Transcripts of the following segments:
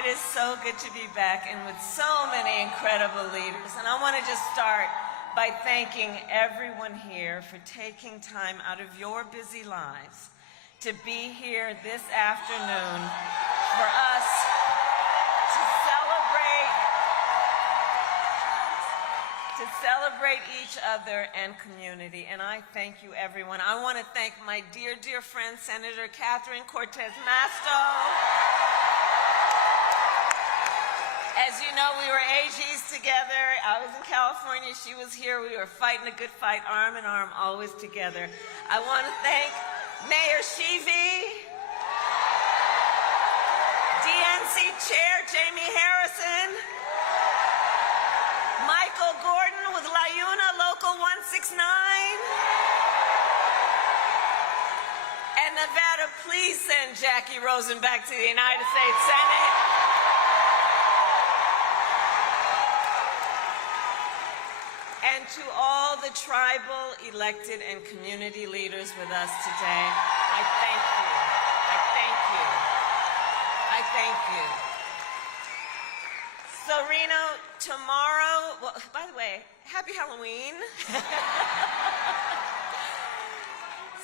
It is so good to be back and with so many incredible leaders. And I want to just start by thanking everyone here for taking time out of your busy lives to be here this afternoon for us to celebrate each other and community. And I thank you, everyone. I want to thank my dear, dear friend, Senator Catherine Cortez Masto. As you know, we were AGs together. I was in California, she was here. We were fighting a good fight, arm in arm, always together. I want to thank Mayor Shivi, DNC Chair Jamie Harrison, Michael Gordon with La Una Local 169, and Nevada, please send Jackie Rosen back to the United States Senate. And to all the tribal, elected, and community leaders with us today, I thank you. I thank you. I thank you. So Reno, tomorrow, well, by the way, happy Halloween.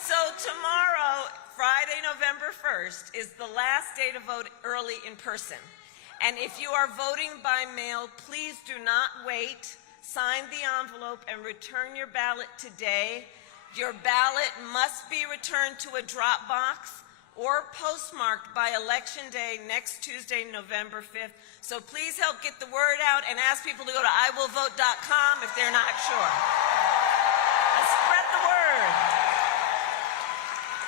So tomorrow, Friday, November 1st, is the last day to vote early in person. And if you are voting by mail, please do not wait. Sign the envelope and return your ballot today. Your ballot must be returned to a drop box or postmarked by Election Day next Tuesday, November 5th. So please help get the word out and ask people to go to iwillvote.com if they're not sure. Let's spread the word.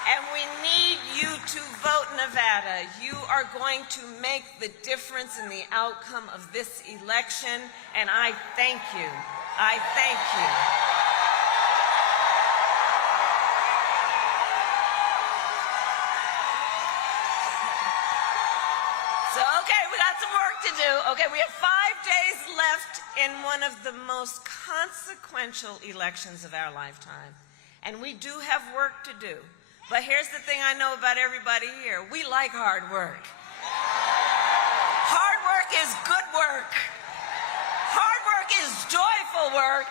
And we need you to vote, Nevada. You are going to make the difference in the outcome of this election, and I thank you. I thank you. So, okay, we got some work to do. Okay, we have 5 days left in one of the most consequential elections of our lifetime, and we do have work to do. But here's the thing I know about everybody here. We like hard work. Hard work is good work. Hard work is joyful work.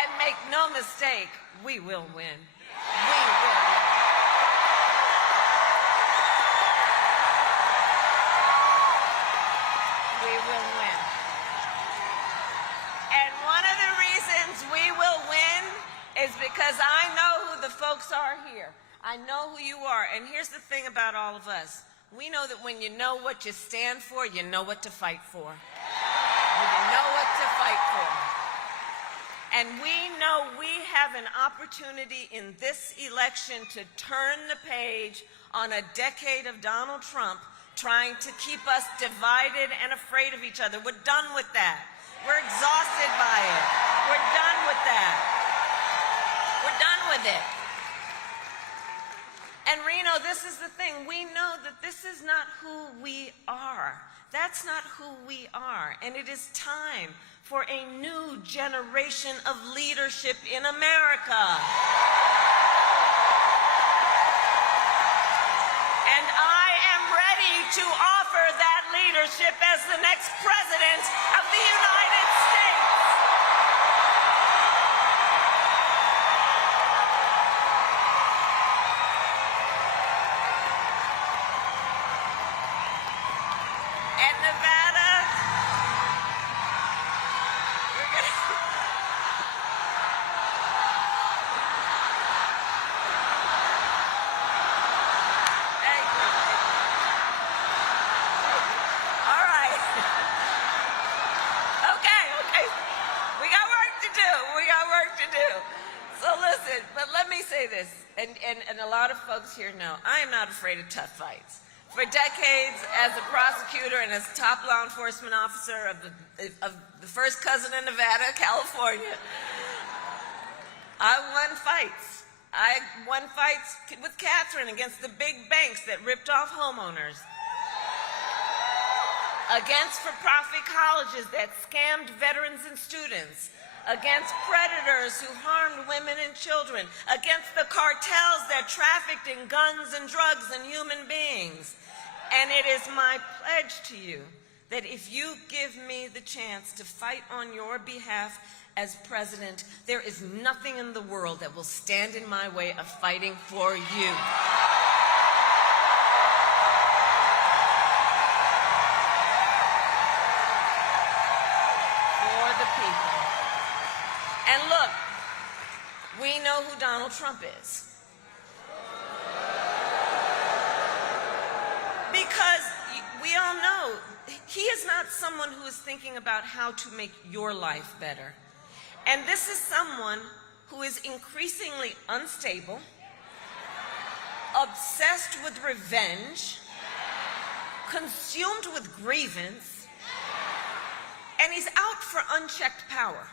And make no mistake, we will win. We will win. We will win. And one of the reasons we will win is because I know who the folks are here. I know who you are. And here's the thing about all of us. We know that when you know what you stand for, you know what to fight for. You know what to fight for. And we know we have an opportunity in this election to turn the page on a decade of Donald Trump trying to keep us divided and afraid of each other. We're done with that. We're exhausted by it. We're done with that. We're done with it. And Reno, this is the thing. We know that this is not who we are. That's not who we are. And it is time for a new generation of leadership in America. And I am ready to offer that leadership as the next president of the United States. And Nevada, we're going to... Thank you. All right. Okay. We got work to do. So listen, but let me say this, and a lot of folks here know, I am not afraid of tough fights. For decades, as a prosecutor and as top law enforcement officer of the first cousin in Nevada, California, I won fights. I won fights with Catherine against the big banks that ripped off homeowners, against for-profit colleges that scammed veterans and students, against predators who harmed women and children, against the cartels that trafficked in guns and drugs and human beings. And it is my pledge to you that if you give me the chance to fight on your behalf as president, there is nothing in the world that will stand in my way of fighting for you. For the people. And look, we know who Donald Trump is. Because we all know he is not someone who is thinking about how to make your life better. And this is someone who is increasingly unstable, obsessed with revenge, consumed with grievance, and he's out for unchecked power.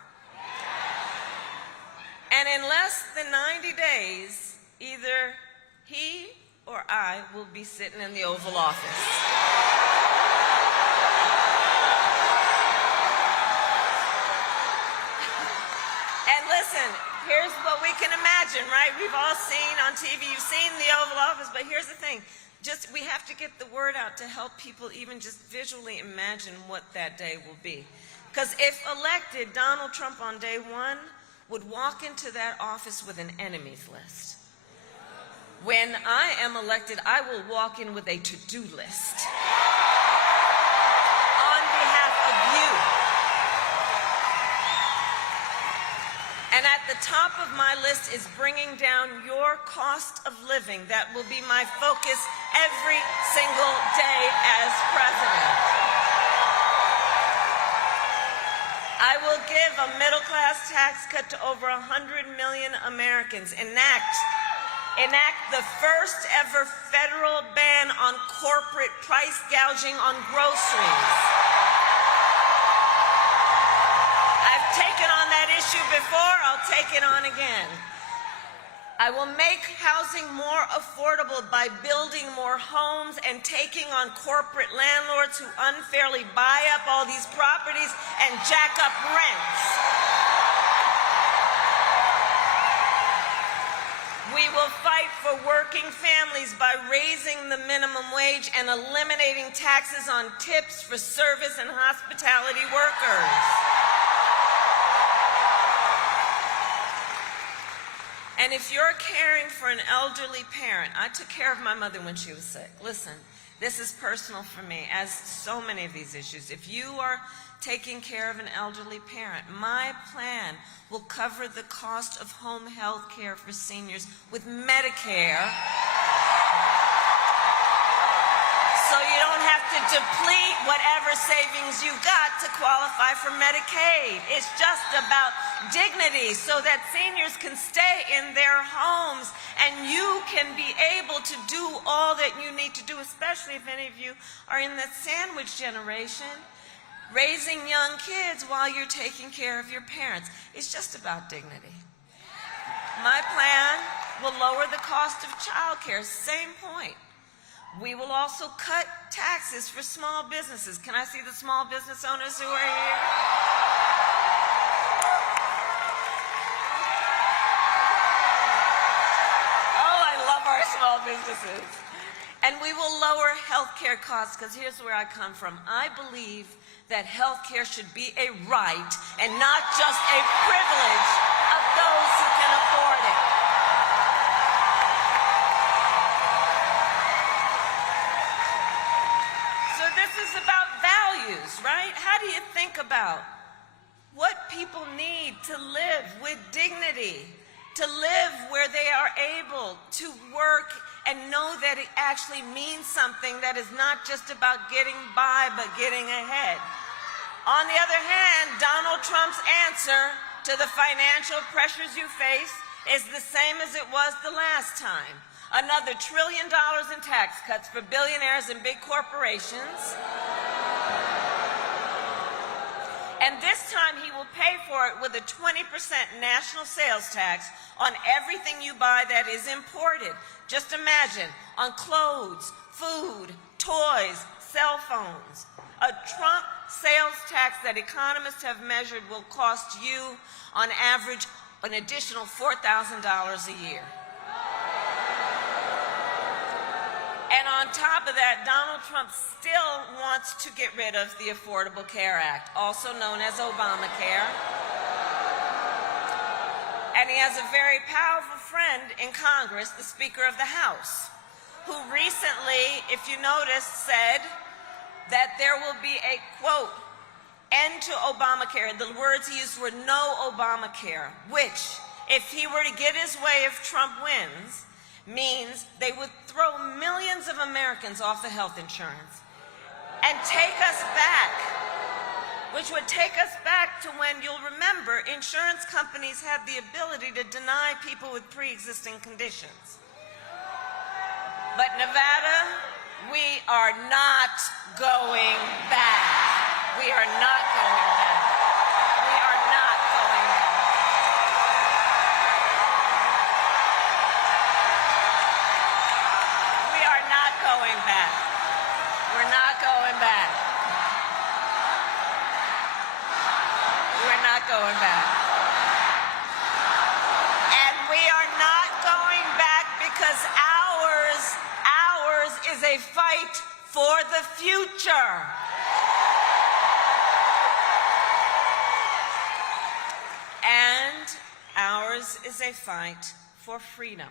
And in less than 90 days, either he or I will be sitting in the Oval Office. And listen, here's what we can imagine, right? We've all seen on TV, you've seen the Oval Office, but here's the thing. We have to get the word out to help people even just visually imagine what that day will be. Because if elected, Donald Trump on day one would walk into that office with an enemies list. When I am elected, I will walk in with a to-do list on behalf of you. And at the top of my list is bringing down your cost of living. That will be my focus every single day as president. I will give a middle-class tax cut to over 100 million Americans, enact the first ever federal ban on corporate price gouging on groceries. I've taken on that issue before, I'll take it on again. I will make housing more affordable by building more homes and taking on corporate landlords who unfairly buy up all these properties and jack up rents. We will fight for working families by raising the minimum wage and eliminating taxes on tips for service and hospitality workers. And if you're caring for an elderly parent, I took care of my mother when she was sick. Listen, this is personal for me, as so many of these issues. If you are taking care of an elderly parent, my plan will cover the cost of home health care for seniors with Medicare, so you don't have to deplete whatever savings you got to qualify for Medicaid. It's just about dignity so that seniors can stay in their homes and you can be able to do all that you need to do, especially if any of you are in that sandwich generation, raising young kids while you're taking care of your parents. It's just about dignity. My plan will lower the cost of childcare, same point. We will also cut taxes for small businesses. Can I see the small business owners who are here? Oh, I love our small businesses. And we will lower health care costs, because here's where I come from. I believe that health care should be a right and not just a privilege of those who can afford it. So this is about values, right? How do you think about what people need to live with dignity, to live where they are able to work and know that it actually means something, that is not just about getting by but getting ahead? On the other hand, Donald Trump's answer to the financial pressures you face is the same as it was the last time. Another $1 trillion in tax cuts for billionaires and big corporations. And this time he will pay for it with a 20% national sales tax on everything you buy that is imported. Just imagine, on clothes, food, toys, cell phones. A Trump sales tax that economists have measured will cost you, on average, an additional $4,000 a year. And on on top of that, Donald Trump still wants to get rid of the Affordable Care Act, also known as Obamacare. And he has a very powerful friend in Congress, the Speaker of the House, who recently, if you notice, said that there will be a, quote, end to Obamacare. The words he used were no Obamacare, which, if he were to get his way, if Trump wins, means they would throw millions of Americans off of health insurance and take us back, which would take us back to when, you'll remember, insurance companies had the ability to deny people with pre-existing conditions. But Nevada, we are not going back. We are not going back. We are not going back. We are not going back. We're not going back. We're not going back. And we are not going back because ours is a fight for the future. And ours is a fight for freedom.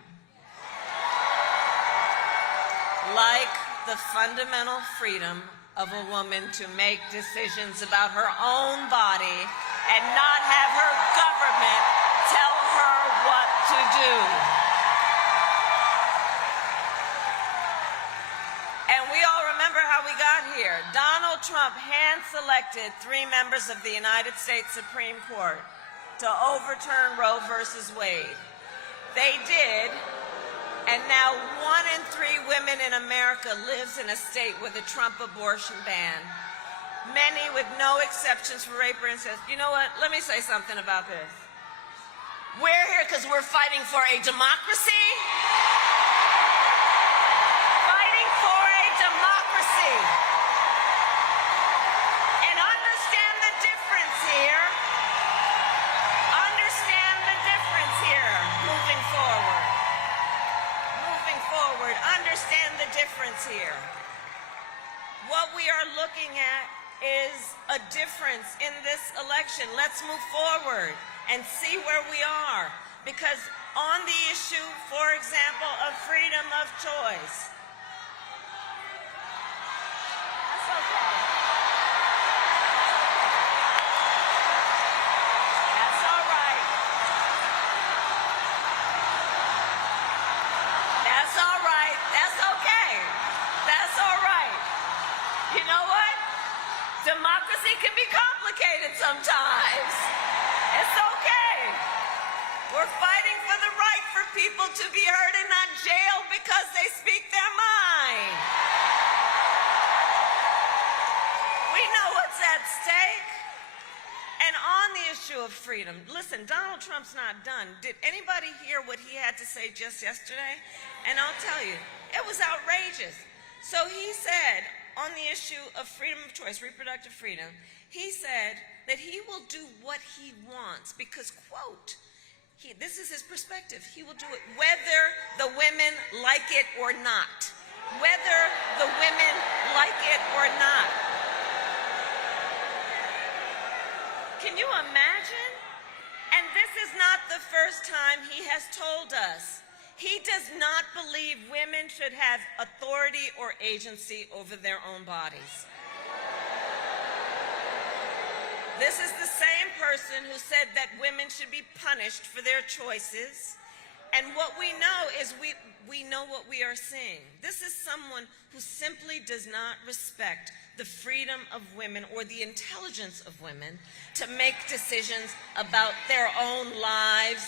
Like the fundamental freedom of a woman to make decisions about her own body and not have her government tell her what to do. And we all remember how we got here. Donald Trump hand-selected 3 members of the United States Supreme Court to overturn Roe versus Wade. They did, and now 1 in 3 women in America lives in a state with a Trump abortion ban. Many with no exceptions for rape or incest. You know what? Let me say something about this. We're here because we're fighting for a democracy. Fighting for a democracy. And understand the difference here. Understand the difference here. Moving forward. Moving forward. Understand the difference here. What we are looking at is a difference in this election. Let's move forward and see where we are. Because on the issue, for example, of freedom of choice, that's okay. That's all right. That's all right. That's okay. That's all right. You know what? Democracy can be complicated sometimes. It's okay. We're fighting for the right for people to be heard and not jailed because they speak their mind. We know what's at stake. And on the issue of freedom, listen, Donald Trump's not done. Did anybody hear what he had to say just yesterday? And I'll tell you, it was outrageous. So he said, on the issue of freedom of choice, reproductive freedom, he said that he will do what he wants because, quote, this is his perspective, he will do it whether the women like it or not. Whether the women like it or not. Can you imagine? And this is not the first time he has told us. He does not believe women should have authority or agency over their own bodies. This is the same person who said that women should be punished for their choices. And what we know is we know what we are seeing. This is someone who simply does not respect the freedom of women or the intelligence of women to make decisions about their own lives.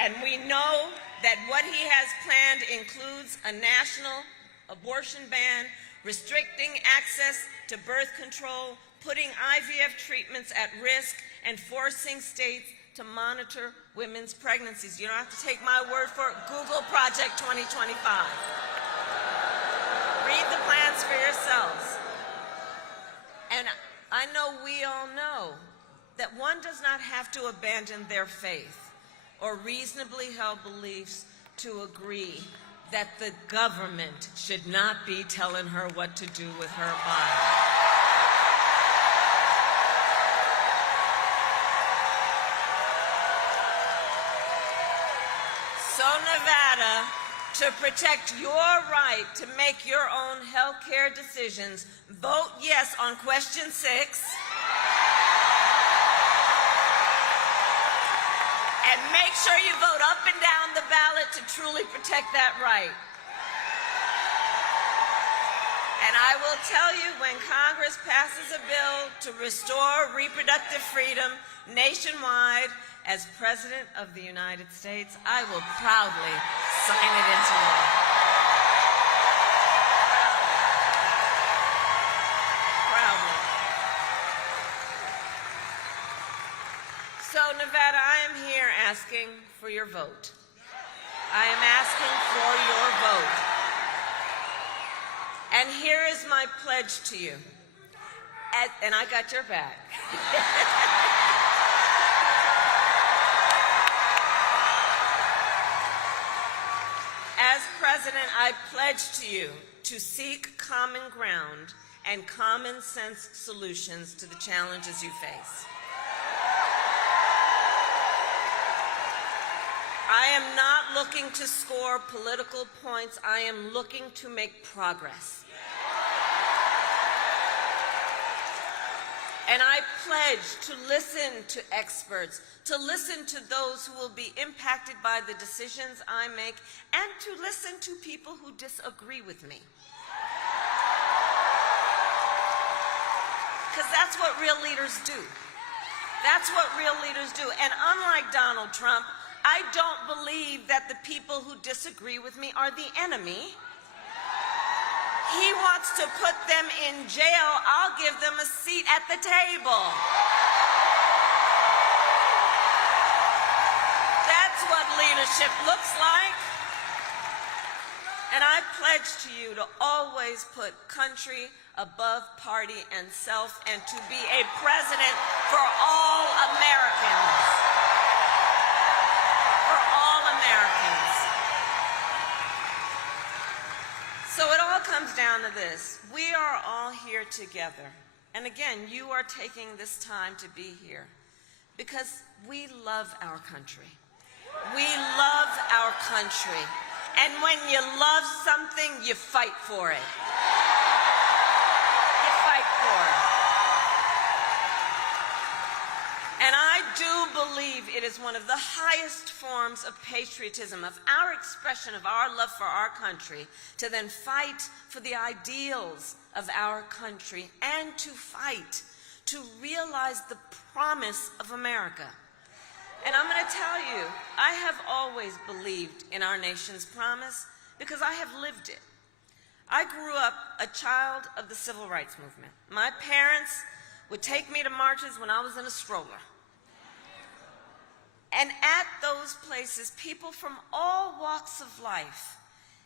And we know that what he has planned includes a national abortion ban, restricting access to birth control, putting IVF treatments at risk, and forcing states to monitor women's pregnancies. You don't have to take my word for it. Google Project 2025. Read the plans for yourselves. And I know we all know that one does not have to abandon their faith or reasonably held beliefs to agree that the government should not be telling her what to do with her body. So Nevada, to protect your right to make your own health care decisions, vote yes on question 6. And make sure you vote up and down the ballot to truly protect that right. And I will tell you, when Congress passes a bill to restore reproductive freedom nationwide, as President of the United States, I will proudly sign it into law. Proudly. So, Nevada, I am here asking for your vote. I am asking for your vote. And here is my pledge to you. And I got your back. As President, I pledge to you to seek common ground and common sense solutions to the challenges you face. I am not looking to score political points. I am looking to make progress. And I pledge to listen to experts, to listen to those who will be impacted by the decisions I make, and to listen to people who disagree with me. Because that's what real leaders do. That's what real leaders do. And unlike Donald Trump, I don't believe that the people who disagree with me are the enemy. He wants to put them in jail. I'll give them a seat at the table. That's what leadership looks like. And I pledge to you to always put country above party and self, and to be a president for all Americans. For all Americans. So it all comes down to this. We are all here together. And again, you are taking this time to be here because we love our country. We love our country. And when you love something, you fight for it. You fight for it. And I do believe it is one of the highest forms of patriotism, of our expression of our love for our country, to then fight for the ideals of our country and to fight to realize the promise of America. And I'm going to tell you, I have always believed in our nation's promise because I have lived it. I grew up a child of the civil rights movement. My parents would take me to marches when I was in a stroller. And at those places, people from all walks of life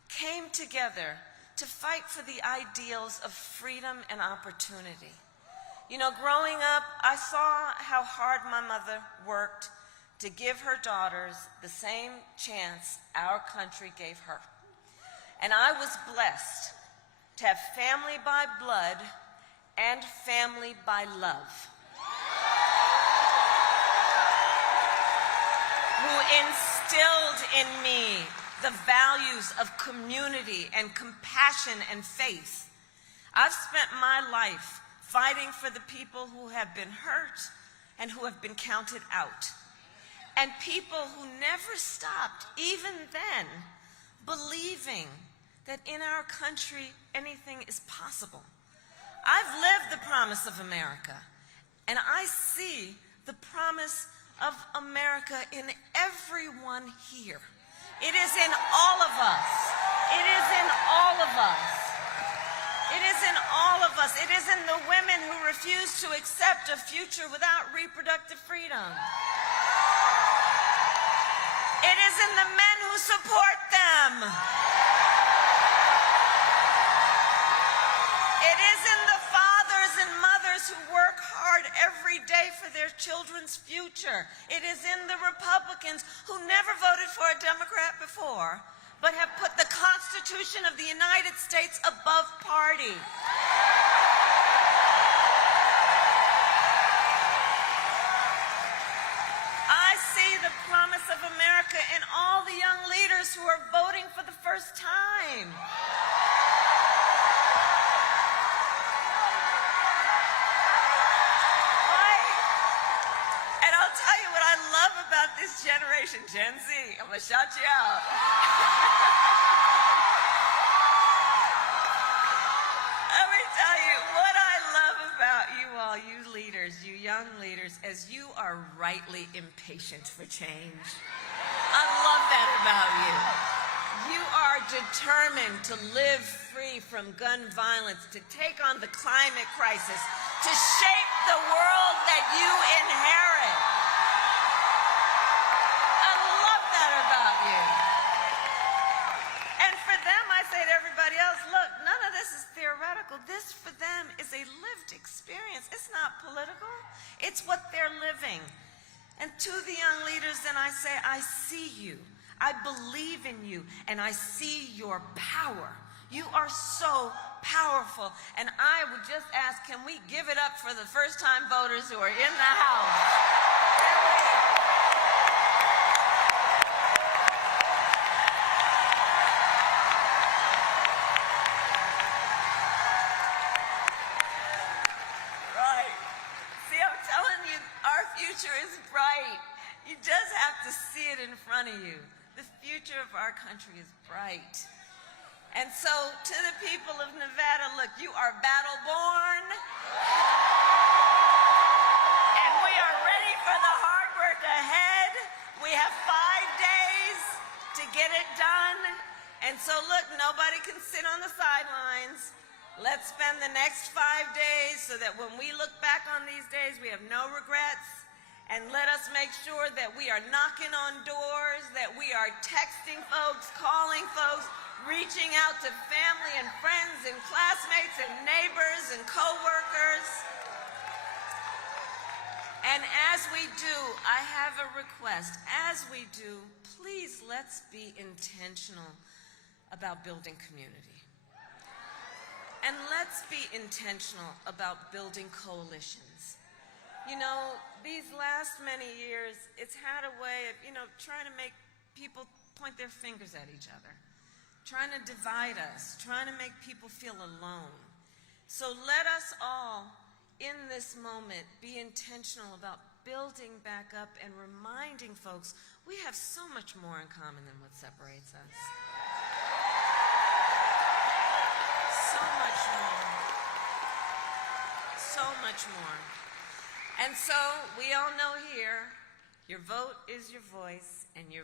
came together to fight for the ideals of freedom and opportunity. You know, growing up, I saw how hard my mother worked to give her daughters the same chance our country gave her. And I was blessed to have family by blood and family by love, who instilled in me the values of community and compassion and faith. I've spent my life fighting for the people who have been hurt and who have been counted out. And people who never stopped, even then, believing that in our country anything is possible. I've lived the promise of America, and I see the promise of America in everyone here. It is in all of us. It is in all of us. It is in all of us. It is in the women who refuse to accept a future without reproductive freedom. It is in the men who support them. It is in the fathers and mothers who work hard every day for their children's future. It is in the Republicans who never voted for a Democrat before, but have put the Constitution of the United States above party. I see the promise of America in all the young leaders who are voting for the first time. And I'll tell you what I love about this generation, Gen Z. I'm going to shout you out. Let me tell you what I love about you all, you leaders, you young leaders, as you are rightly impatient for change. I love that about you. You are determined to live free from gun violence, to take on the climate crisis, to shape the world that you inherit. I love that about you. And for them, I say to everybody else, look, none of this is theoretical. This, for them, is a lived experience. It's not political. It's what they're living. And to the young leaders, then I say, I see you. I believe in you, and I see your power. You are so powerful. And I would just ask, can we give it up for the first-time voters who are in the House? Right. See, I'm telling you, our future is bright. You just have to see it in front of you. The future of our country is bright. And so, to the people of Nevada, look, you are battle-born. And we are ready for the hard work ahead. We have 5 days to get it done. And so, look, nobody can sit on the sidelines. Let's spend the next 5 days so that when we look back on these days, we have no regrets. And let us make sure that we are knocking on doors, that we are texting folks, calling folks, reaching out to family and friends and classmates and neighbors and coworkers. And as we do, I have a request. As we do, please let's be intentional about building community. And let's be intentional about building coalitions. You know, these last many years, it's had a way of, trying to make people point their fingers at each other, trying to divide us, trying to make people feel alone. So let us all, in this moment, be intentional about building back up and reminding folks we have so much more in common than what separates us. So much more. So much more. And so, we all know here, your vote is your voice, and your